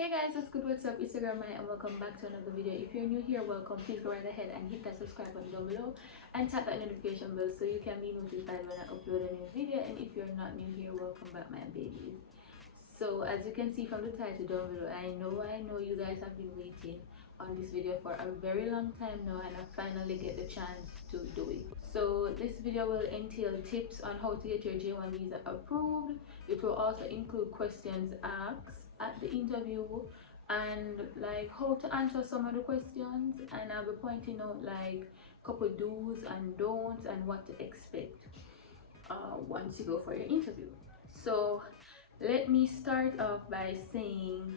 Hey guys, what's good, what's up? It's VERYYY and welcome back to another video. If you're new here, welcome. Please go right ahead and hit that subscribe button down below and tap that notification bell so you can be notified when I upload a new video. And if you're not new here, welcome back, my babies. So as you can see from the title down below, I know you guys have been waiting on this video for a very long time now, and I finally get the chance to do it. So this video will entail tips on how to get your J1 visa approved. It will also include questions asked at the interview and like how to answer some of the questions, and I'll be pointing out like a couple do's and don'ts and what to expect once you go for your interview. So let me start off by saying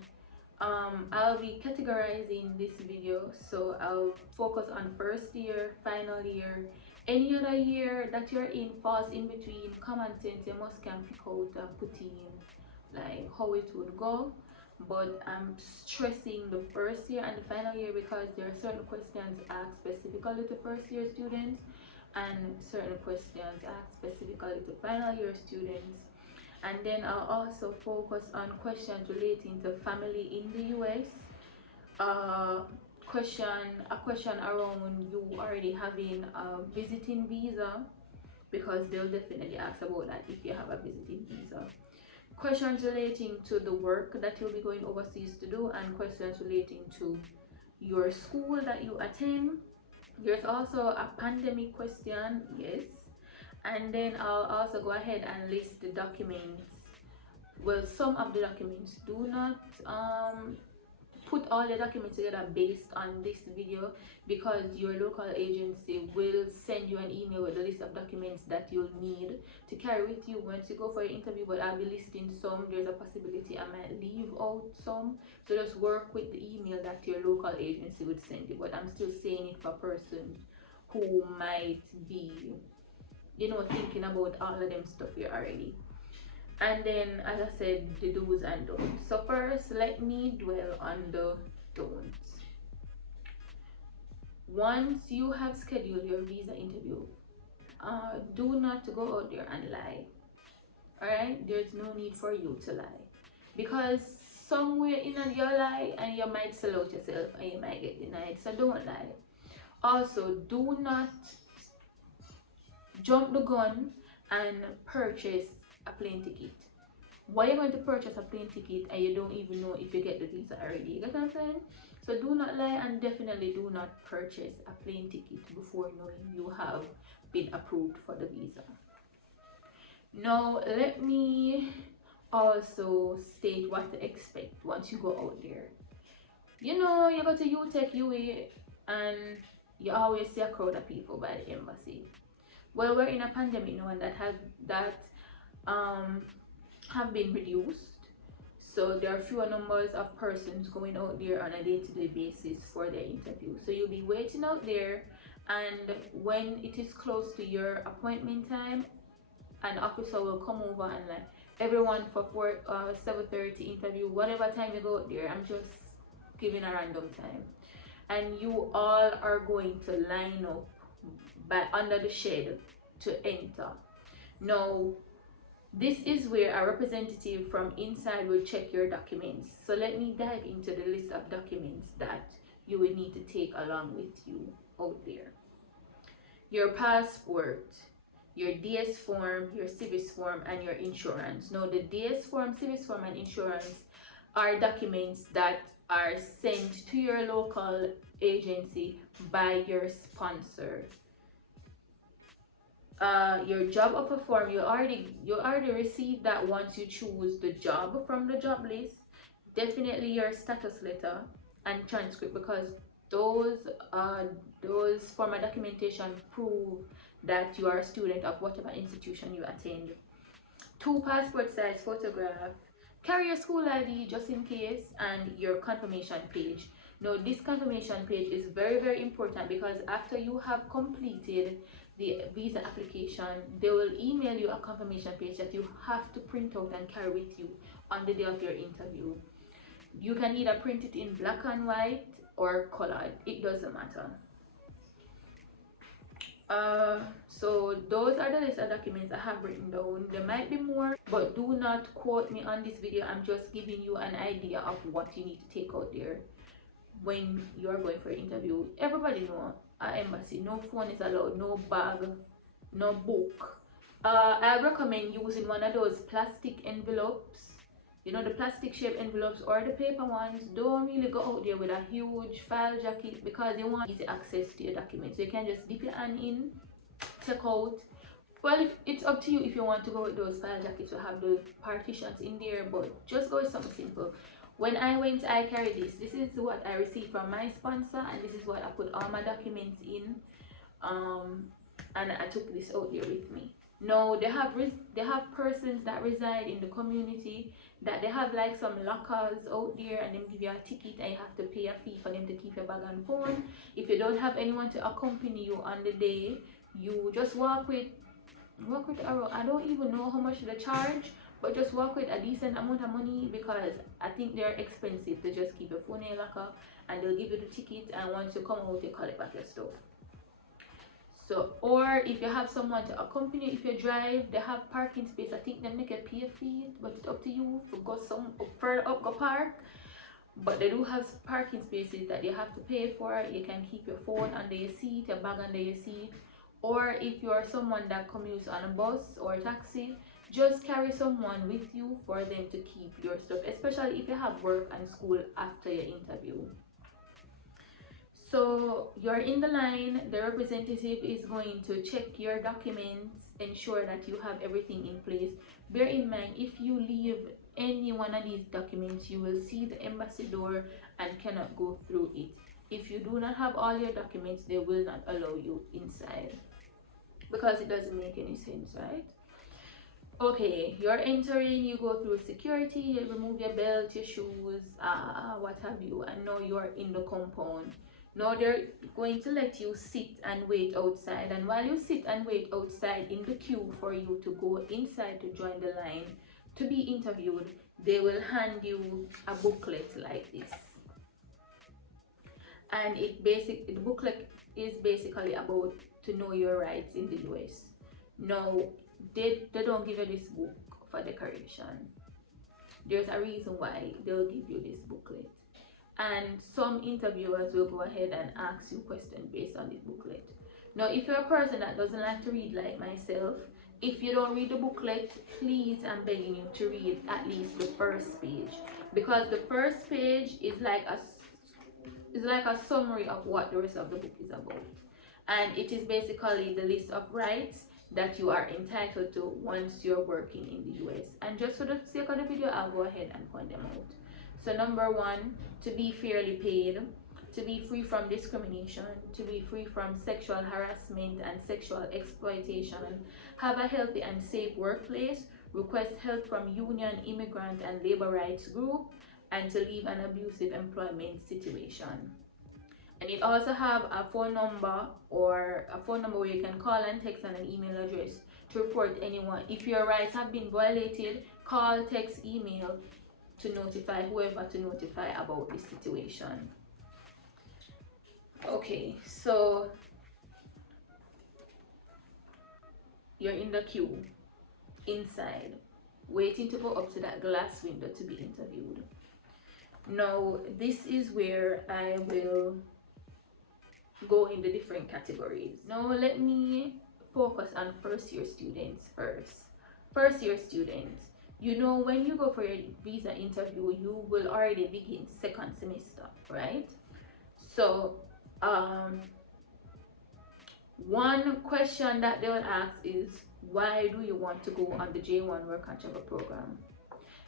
I'll be categorizing this video, so I'll focus on first year, final year, any other year that you're in falls in between. Common sense, you must can pick out and put in like how it would go, but I'm stressing the first year and the final year because there are certain questions asked specifically to first year students and certain questions asked specifically to final year students. And then I'll also focus on questions relating to family in the US, a question around you already having a visiting visa, because they'll definitely ask about that if you have a visiting visa. Questions relating to the work that you'll be going overseas to do, and questions relating to your school that you attend. There's also a pandemic question, yes. And then I'll also go ahead and list the documents. Well, some of the documents. Do not put all the documents together based on this video, because your local agency will send you an email with a list of documents that you'll need to carry with you once you go for your interview. But I'll be listing some. There's a possibility I might leave out some, so just work with the email that your local agency would send you. But I'm still saying it for persons who might be, you know, thinking about all of them stuff here already. And then, as I said, the do's and don'ts. So first, let me dwell on the don'ts. Once you have scheduled your visa interview, do not go out there and lie. Alright? There's no need for you to lie, because somewhere in your lie and you might sell out yourself and you might get denied. So don't lie. Also, do not jump the gun and purchase a plane ticket. Why are you going to purchase a plane ticket and you don't even know if you get the visa already? You get what I'm saying? So do not lie, and definitely do not purchase a plane ticket before knowing you have been approved for the visa. Now let me also state what to expect once you go out there. You know, you go to UTech, UA, and you always see a crowd of people by the embassy. Well, we're in a pandemic now, and have been reduced, so there are fewer numbers of persons going out there on a day-to-day basis for their interview. So you'll be waiting out there, and when it is close to your appointment time, an officer will come over and like, everyone for 7:30 interview, whatever time you go out there. I'm just giving a random time, and you all are going to line up by under the shed to enter. Now this is where a representative from inside will check your documents. So let me dive into the list of documents that you will need to take along with you out there. Your passport, your DS form, your civis form, and your insurance. Now the DS form, civis form, and insurance are documents that are sent to your local agency by your sponsor. Your job offer form, you already received that once you choose the job from the job list. Definitely your status letter and transcript, because those form of documentation prove that you are a student of whatever institution you attend. 2 passport size photographs. Carry your school ID just in case, and your confirmation page. Now this confirmation page is very, very important, because after you have completed the visa application, they will email you a confirmation page that you have to print out and carry with you on the day of your interview. You can either print it in black and white or colored, it doesn't matter. So those are the list of documents I have written down. There might be more, but do not quote me on this video. I'm just giving you an idea of what you need to take out there when you are going for an interview. Everybody know at embassy, no phone is allowed, no bag, no book. I recommend using one of those plastic envelopes, you know, the plastic shaped envelopes or the paper ones. Don't really go out there with a huge file jacket because you want easy access to your documents. So you can just dip your hand in, take out. Well, if it's up to you if you want to go with those file jackets to have the partitions in there, but just go with something simple. When I went, I carried this. This is what I received from my sponsor, and this is what I put all my documents in. And I took this out there with me. No, they have persons that reside in the community that they have like some lockers out there, and them give you a ticket and you have to pay a fee for them to keep your bag and phone. If you don't have anyone to accompany you on the day, you just walk with a, I don't even know how much they charge, but just walk with a decent amount of money, because I think they're expensive to just keep your phone in your locker, and they'll give you the ticket, and once you come out you collect back your stuff. So, or if you have someone to accompany you, if you drive, they have parking space. I think they make a pay fee, but it's up to you to go some further up, go park. But they do have parking spaces that you have to pay for. You can keep your phone under your seat, your bag under your seat. Or if you are someone that commutes on a bus or a taxi, just carry someone with you for them to keep your stuff, especially if you have work and school after your interview. So you're in the line, the representative is going to check your documents, ensure that you have everything in place. Bear in mind, if you leave any one of these documents, you will see the embassy door and cannot go through it. If you do not have all your documents, they will not allow you inside, because it doesn't make any sense, right? Okay, you're entering, you go through security, you remove your belt, your shoes, what have you, and now you're in the compound. Now they're going to let you sit and wait outside, and while you sit and wait outside in the queue for you to go inside to join the line to be interviewed, they will hand you a booklet like this. And the booklet is basically about to know your rights in the US. Now, they don't give you this book for decoration. There's a reason why they'll give you this booklet. And some interviewers will go ahead and ask you questions based on this booklet. Now, if you're a person that doesn't like to read like myself, if you don't read the booklet, please, I'm begging you to read at least the first page, because the first page is like a summary of what the rest of the book is about, and it is basically the list of rights that you are entitled to once you're working in the US. And just for the sake of the video, I'll go ahead and point them out. So number one, to be fairly paid, to be free from discrimination, to be free from sexual harassment and sexual exploitation, have a healthy and safe workplace, request help from union, immigrant and labor rights group, and to leave an abusive employment situation. And it also have a phone number where you can call and text, and an email address to report anyone. If your rights have been violated, call, text, email to notify whoever to notify about this situation. Okay, so you're in the queue inside, waiting to go up to that glass window to be interviewed. Now, this is where I will go in the different categories. Now, let me focus on first year students first. First year students, you know, when you go for your visa interview, you will already begin second semester, right? So one question that they will ask is, why do you want to go on the J1 work and travel program?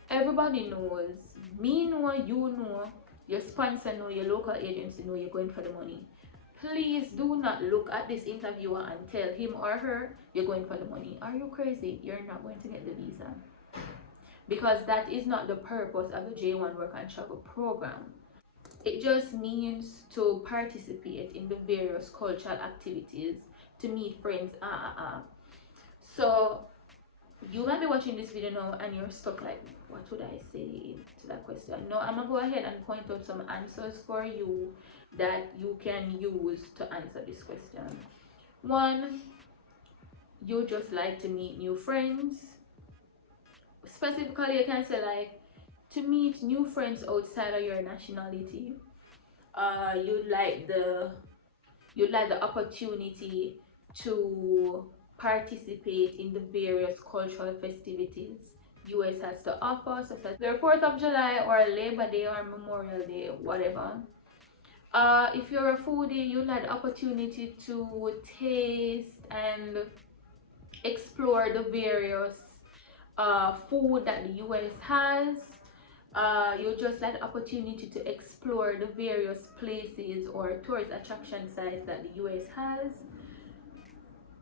Everybody knows, me know, you know, your sponsor know, your local agency know you're going for the money. Please do not look at this interviewer and tell him or her you're going for the money. Are you crazy? You're not going to get the visa, because that is not the purpose of the J1 work and travel program. It just means to participate in the various cultural activities, to meet friends. So you might be watching this video now and you're stuck like, what would I say to that question? No, I'm gonna go ahead and point out some answers for you that you can use to answer this question. One, you just like to meet new friends. Specifically, you can say like to meet new friends outside of your nationality. You'd like the opportunity to participate in the various cultural festivities US has to offer, such as the 4th of July or Labor Day or Memorial Day, whatever. If you're a foodie, you'd like the opportunity to taste and explore the various food that the US has. You just like the opportunity to explore the various places or tourist attraction sites that the US has.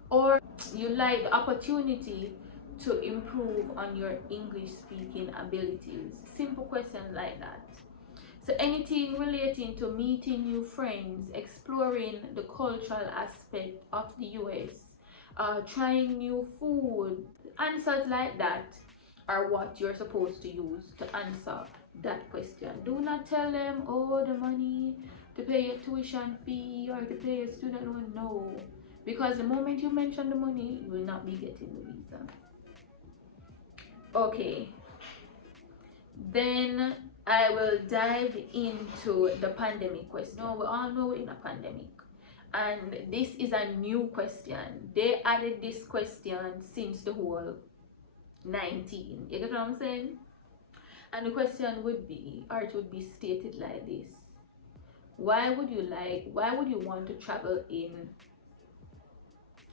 Or you like the opportunity to improve on your English speaking abilities. Simple questions like that. So anything relating to meeting new friends, exploring the cultural aspect of the US, trying new food, answers like that are what you're supposed to use to answer that question. Do not tell them, oh, the money to pay your tuition fee or to pay your student loan. No, because the moment you mention the money, you will not be getting the visa. Okay, then I will dive into the pandemic question. Now, we all know we're in a pandemic, and this is a new question. They added this question since the whole 19. You get what I'm saying? And the question would be, or it would be stated like this: why would you want to travel in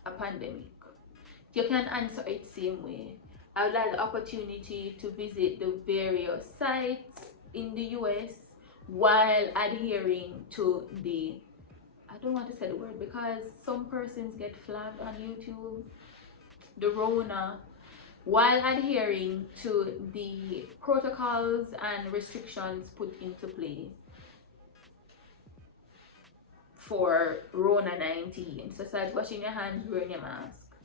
a pandemic? You can answer it same way. I would like the opportunity to visit the various sites in the US while adhering to the, I don't want to say the word because some persons get flagged on YouTube, the Rona, while adhering to the protocols and restrictions put into play for Rona 19, such as washing your hands, wearing your mask.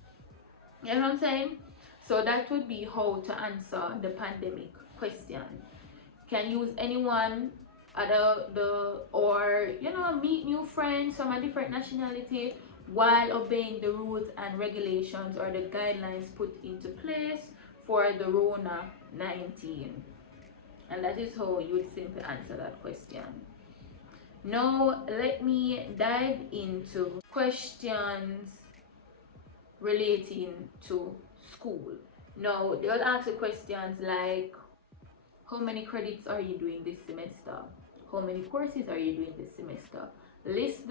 You know what I'm saying? So that would be how to answer the pandemic question. Can use anyone at or meet new friends from a different nationality while obeying the rules and regulations or the guidelines put into place for the Rona 19. And that is how you would simply answer that question. Now let me dive into questions relating to school. Now they'll ask you questions like, how many credits are you doing this semester? How many courses are you doing this semester? List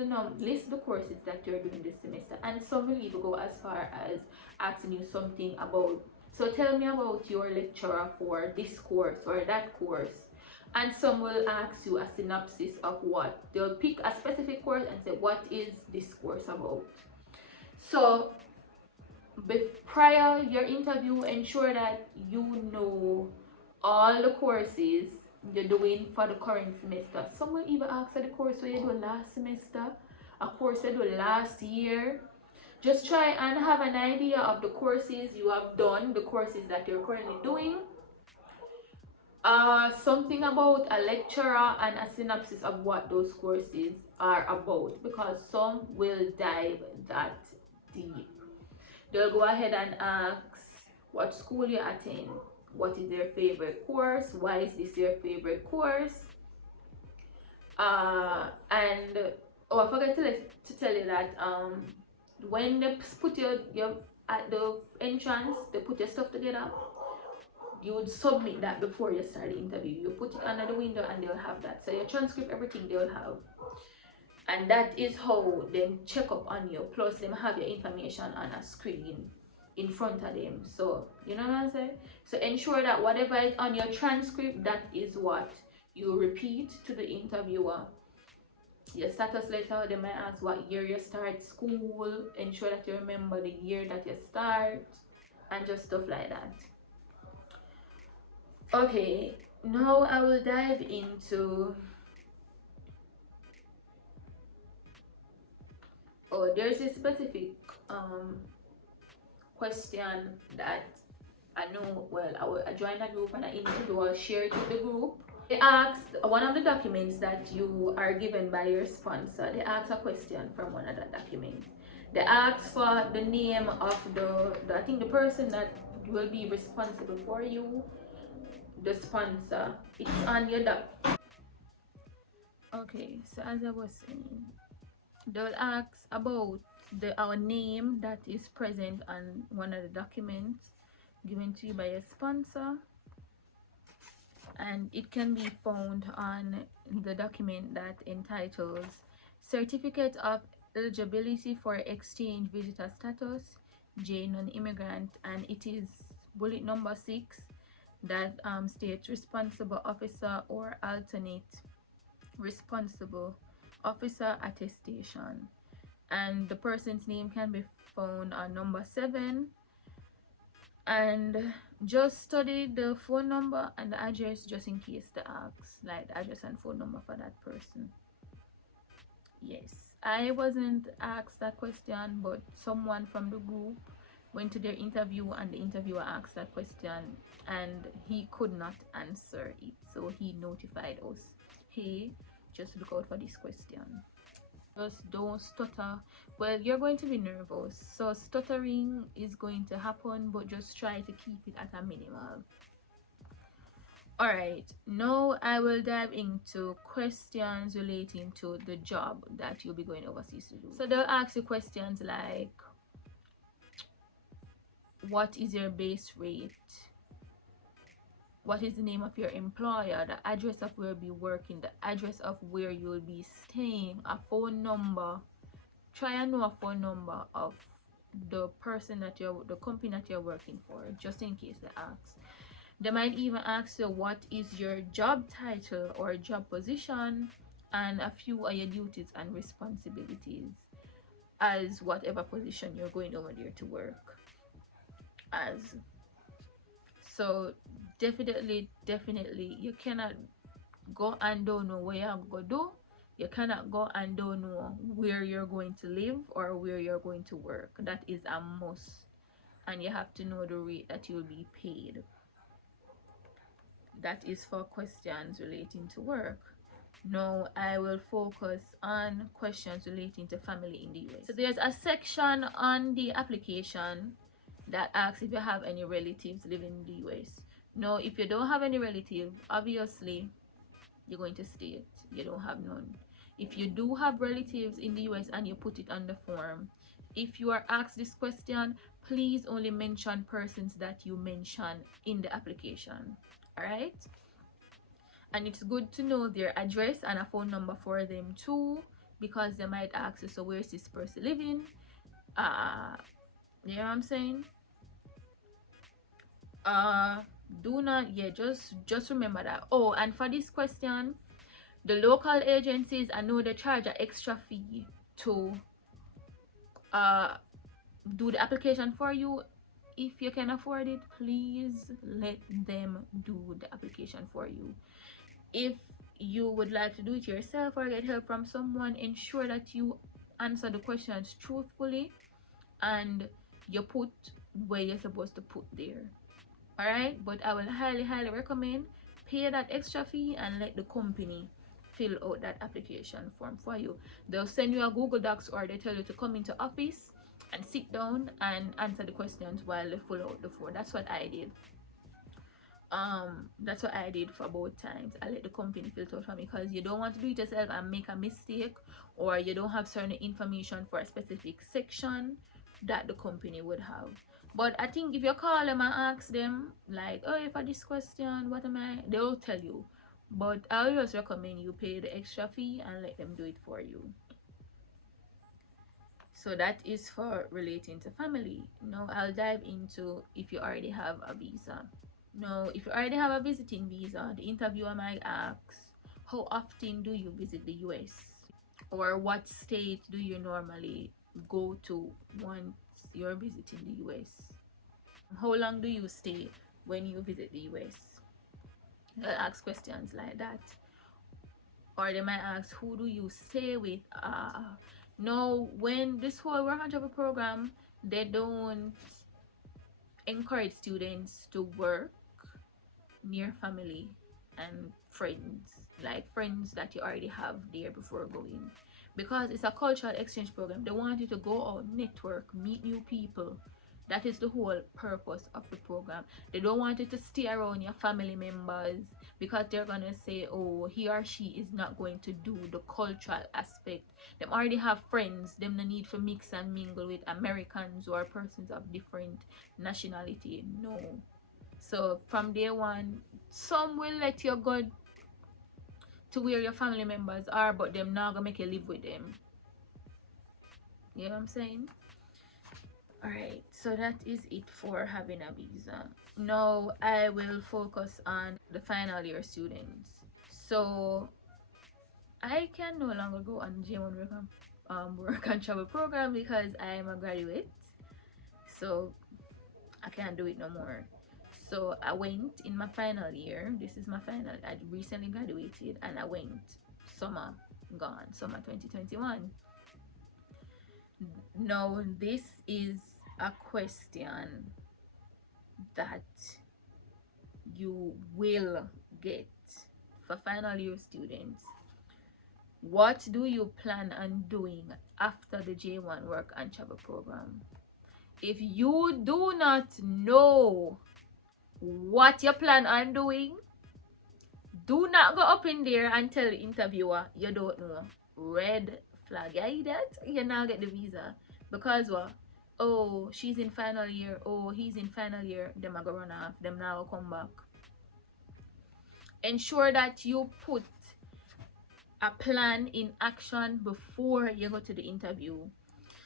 the courses that you're doing this semester. And some will even go as far as asking you something about, so tell me about your lecturer for this course or that course. And some will ask you a synopsis of what. They'll pick a specific course and say, what is this course about? So prior your interview, ensure that you know all the courses you're doing for the current semester. Some will even ask for the course you did last semester, a course you did last year. Just try and have an idea of the courses you have done, the courses that you're currently doing. Something about a lecturer and a synopsis of what those courses are about, because some will dive that deep. They'll go ahead and ask what school you attend, what is their favorite course, why is this your favorite course, and I forgot to tell you that when they put your at the entrance, they put your stuff together, you would submit that before you start the interview. You put it under the window and they'll have that. So your transcript, everything they'll have. And that is how they check up on you. Plus them have your information on a screen in front of them. So you know what I'm saying? So ensure that whatever is on your transcript, that is what you repeat to the interviewer. Your status letter, they might ask what year you start school. Ensure that you remember the year that you start and just stuff like that. Okay, now I will dive into, there's a specific question that I know, I joined a group and I individual shared with the group. They asked one of the documents that you are given by your sponsor, they asked a question from one of the documents. They ask for the name of the I think the person that will be responsible for you, the sponsor. It's on your doc. Okay, so as I was saying, they'll ask about our name that is present on one of the documents given to you by a sponsor, and it can be found on the document that entitles Certificate of Eligibility for Exchange Visitor Status, J non-immigrant, and it is bullet number 6 that states responsible officer or alternate responsible officer attestation, and the person's name can be found on number 7. And just study the phone number and the address just in case they ask, like the address and phone number for that person. Yes, I wasn't asked that question, but someone from the group went to their interview and the interviewer asked that question and he could not answer it, so he notified us, hey, just look out for this question. Just don't stutter. Well, you're going to be nervous, so stuttering is going to happen, but just try to keep it at a minimal. Alright, now I will dive into questions relating to the job that you'll be going overseas to do. So they'll ask you questions like, what is your base rate? What is the name of your employer? The address of where you'll be working, the address of where you'll be staying, a phone number. Try and know a phone number of the person that the company that you're working for, just in case they ask. They might even ask you what is your job title or job position, and a few of your duties and responsibilities as whatever position you're going over there to work as. So definitely you cannot go and don't know where you're going to do. You cannot go and don't know where you're going to live or where you're going to work. That is a must, and you have to know the rate that you'll be paid. That is for questions relating to work. Now I will focus on questions relating to family in the US. So there's a section on the application that asks if you have any relatives living in the US. Now if you don't have any relative, obviously you're going to state you don't have none. If you do have relatives in the US and you put it on the form, if you are asked this question, please only mention persons that you mention in the application. All right, and it's good to know their address and a phone number for them too, because they might ask you, so where's this person living? You know what I'm saying? Do not, yeah, just remember that. Oh, and for this question, the local agencies, I know they charge an extra fee to do the application for you. If you can afford it, please let them do the application for you. If you would like to do it yourself or get help from someone, ensure that you answer the questions truthfully and you put where you're supposed to put there. All right, but I will highly recommend pay that extra fee and let the company fill out that application form for you. They'll send you a Google Docs or they tell you to come into office and sit down and answer the questions while they fill out the form. That's what I did. That's what I did for both times. I let the company fill it out for me, because you don't want to do it yourself and make a mistake, or you don't have certain information for a specific section that the company would have. But I think if you call them and ask them like, oh, for this question, what am I, they will tell you. But I will just recommend you pay the extra fee and let them do it for you. So that is for relating to family. Now I'll dive into if you already have a visa. Now if you already have a visiting visa, the interviewer might ask, how often do you visit the US? Or what state do you normally go to once you're visiting the US? How long do you stay when you visit the US? They'll ask questions like that. Or they might ask, who do you stay with? No, when this whole work and travel program, they don't encourage students to work near family and friends. like friends that you already have there before going, because it's a cultural exchange program. They want you to go out, network, meet new people. That is the whole purpose of the program. They don't want you to stay around your family members, because they're gonna say, oh, he or she is not going to do the cultural aspect. Them already have friends. Them no need to mix and mingle with Americans or persons of different nationality. No. So from day one, some will let you go to where your family members are, but them not gonna make you live with them. You know what I'm saying? Alright, so that is it for having a visa. Now I will focus on the final year students. So I can no longer go on J1 work and travel program because I am a graduate. So I can't do it no more. So I went in my final year. This is my final. I recently graduated and I went summer 2021. Now this is a question that you will get for final year students. What do you plan on doing after the J1 work and travel program? If you do not know what you plan on doing, do not go up in there and tell the interviewer you don't know. Red flag. You hear that? You now get the visa. Because what? Oh, she's in final year. Oh, he's in final year. Them are gonna run off. Them now come back. Ensure that you put a plan in action before you go to the interview.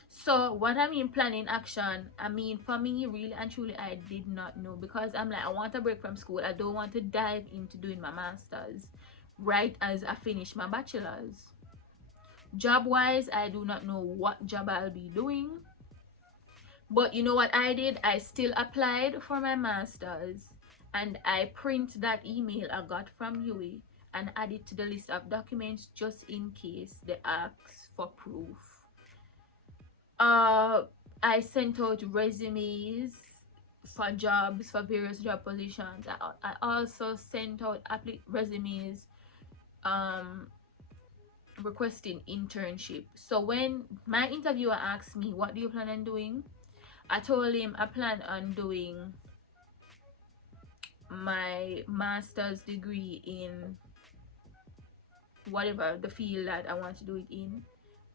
So what I mean plan in action, I mean for me really and truly I did not know, because I'm like, I want a break from school. I don't want to dive into doing my master's right as I finish my bachelor's. Job wise, I do not know what job I'll be doing, but you know what I did? I still applied for my master's and I print that email I got from UWI and add it to the list of documents just in case they ask for proof. I sent out resumes for jobs, for various job positions. I also sent out resumes requesting internship. So when my interviewer asked me, what do you plan on doing? I told him I plan on doing my master's degree in whatever the field that I want to do it in.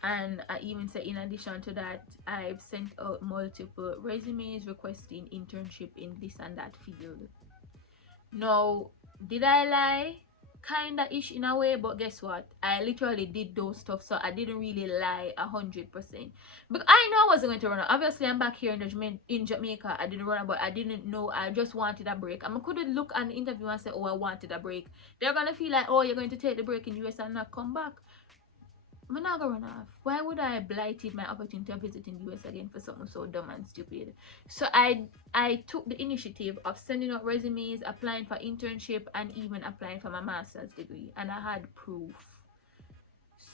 And I even said in addition to that, I've sent out multiple resumes requesting internship in this and that field. Now, did I lie? Kinda ish in a way, but guess what? I literally did those stuff, so I didn't really lie 100%. But I know I wasn't going to run out. Obviously, I'm back here in Jamaica. I didn't run out, but I didn't know. I just wanted a break. I couldn't look at the interview and say, oh, I wanted a break. They're gonna feel like, oh, you're going to take the break in US and not come back. I'm not gonna run off. Why would I blighted my opportunity of visiting the US again for something so dumb and stupid? So I took the initiative of sending out resumes, applying for internship, and even applying for my master's degree, and I had proof.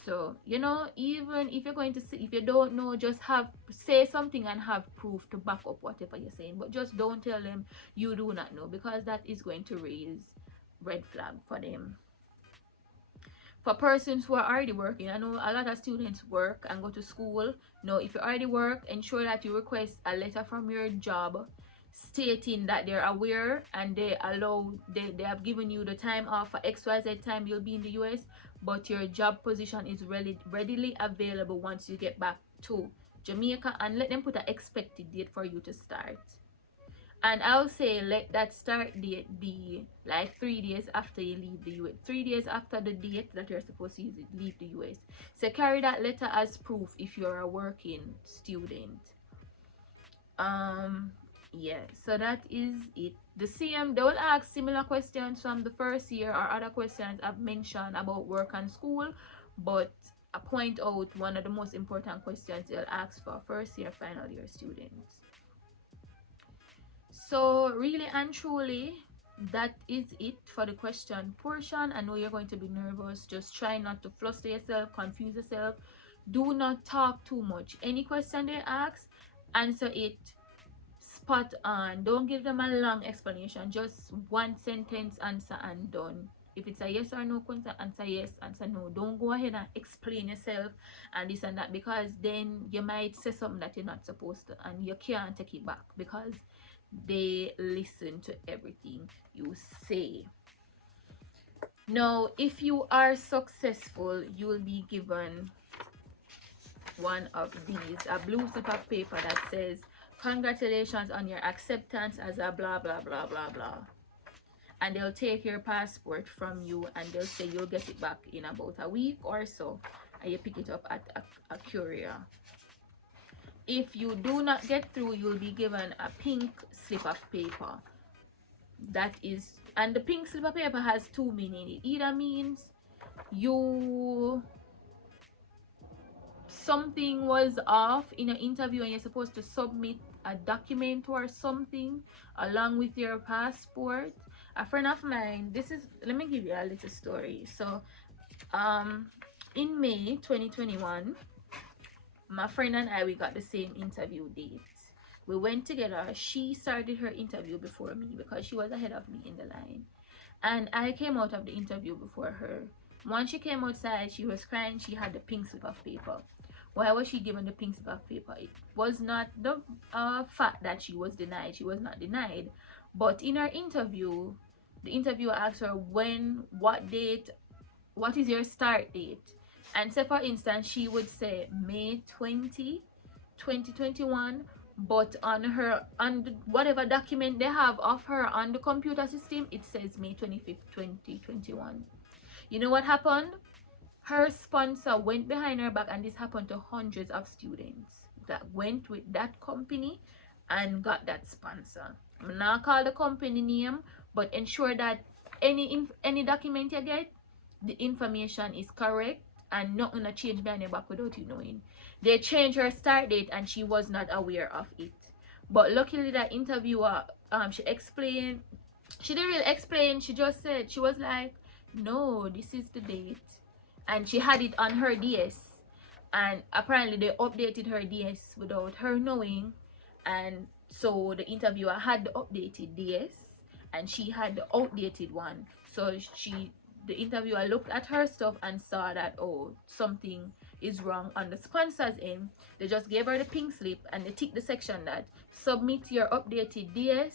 So you know, even if you're going to say, if you don't know, just say something and have proof to back up whatever you're saying, but just don't tell them you do not know, because that is going to raise red flag for them. For persons who are already working, I know a lot of students work and go to school. Now, if you already work, ensure that you request a letter from your job stating that they're aware and they have given you the time off for XYZ time you'll be in the US, but your job position is readily available once you get back to Jamaica, and let them put an expected date for you to start. And I'll say let that start date be like 3 days after you leave the US. 3 days after the date that you're supposed to leave the US. So carry that letter as proof if you're a working student. Yeah, so that is it. The same, they will ask similar questions from the first year or other questions I've mentioned about work and school, but I point out one of the most important questions they'll ask for first year, final year students. So really and truly, that is it for the question portion. I know you're going to be nervous. Just try not to fluster yourself, confuse yourself. Do not talk too much. Any question they ask, answer it spot on. Don't give them a long explanation. Just one sentence answer and done. If it's a yes or no question, answer yes, answer no. Don't go ahead and explain yourself and this and that, because then you might say something that you're not supposed to and you can't take it back because they listen to everything you say. Now, if you are successful, you will be given one of these, a blue slip of paper that says, congratulations on your acceptance as a blah blah blah blah blah. And they'll take your passport from you and they'll say you'll get it back in about a week or so, and you pick it up at a courier. If you do not get through, you'll be given a pink slip of paper. That is, and the pink slip of paper has two meanings. It either means something was off in an interview and you're supposed to submit a document or something along with your passport. A friend of mine, let me give you a little story. So in May 2021, my friend and I, we got the same interview date. We went together. She started her interview before me because she was ahead of me in the line, and I came out of the interview before her. Once she came outside, she was crying. She had the pink slip of paper. Why was she given the pink slip of paper? It was not the fact that she was denied. She was not denied. But in her interview, the interviewer asked her what date, what is your start date? And say for instance, she would say May 20, 2021, but on whatever document they have of her on the computer system, it says May 25th, 2021. You know what happened? Her sponsor went behind her back, and this happened to hundreds of students that went with that company and got that sponsor. I'm not call the company name, but ensure that any document you get, the information is correct and nothing to change behind your back without you knowing. They changed her start date and she was not aware of it. But luckily that interviewer, she explained. She didn't really explain. She just said, she was like, no, this is the date. And she had it on her DS. And apparently they updated her DS without her knowing. And so the interviewer had the updated DS and she had the outdated one. So the interviewer looked at her stuff and saw that, oh, something is wrong on the sponsor's end. They just gave her the pink slip and they ticked the section that submit your updated DS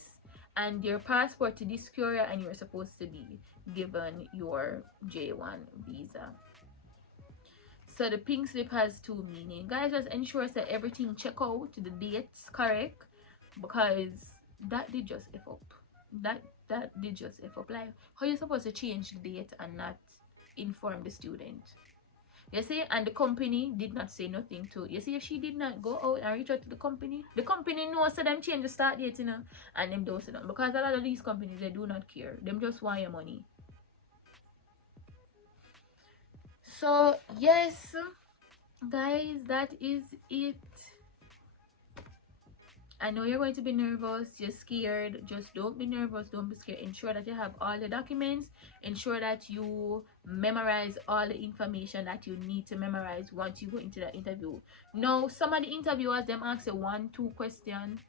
and your passport to this courier, and you're supposed to be given your J1 visa. So the pink slip has two meanings. Guys, just ensure that everything check out the dates correct, because that did just F up. That did just F up. Like, how you supposed to change the date and not inform the student? You see, and the company did not say nothing to. You see, if she did not go out and reach out to the company knows that them change the start date, you know, and them don't say nothing. Because a lot of these companies, they do not care. Them just want your money. So yes, guys, that is it. I know you're going to be nervous, you're scared. Just don't be nervous, don't be scared. Ensure that you have all the documents. Ensure that you memorize all the information that you need to memorize once you go into the interview. Now, some of the interviewers, them ask you 1-2 questions,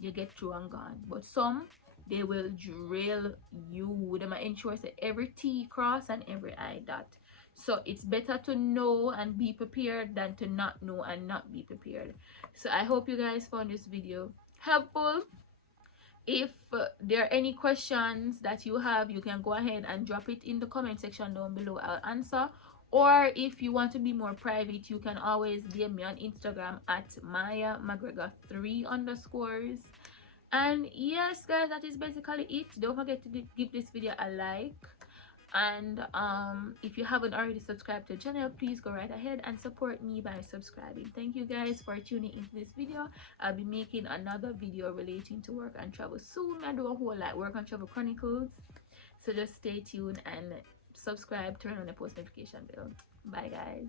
you get through and gone. But some, they will drill you. They might ensure that every T cross and every I dot. So it's better to know and be prepared than to not know and not be prepared. So I hope you guys found this video helpful. If there are any questions that you have, you can go ahead and drop it in the comment section down below. I'll answer. Or if you want to be more private, you can always DM me on Instagram at Maya McGregor 3_. And yes, guys, that is basically it. Don't forget to give this video a like. And if you haven't already subscribed to the channel, please go right ahead and support me by subscribing. Thank you guys for tuning into this video. I'll be making another video relating to work and travel soon. I do a whole lot work and travel chronicles, so just stay tuned and subscribe, turn on the post notification bell. Bye guys.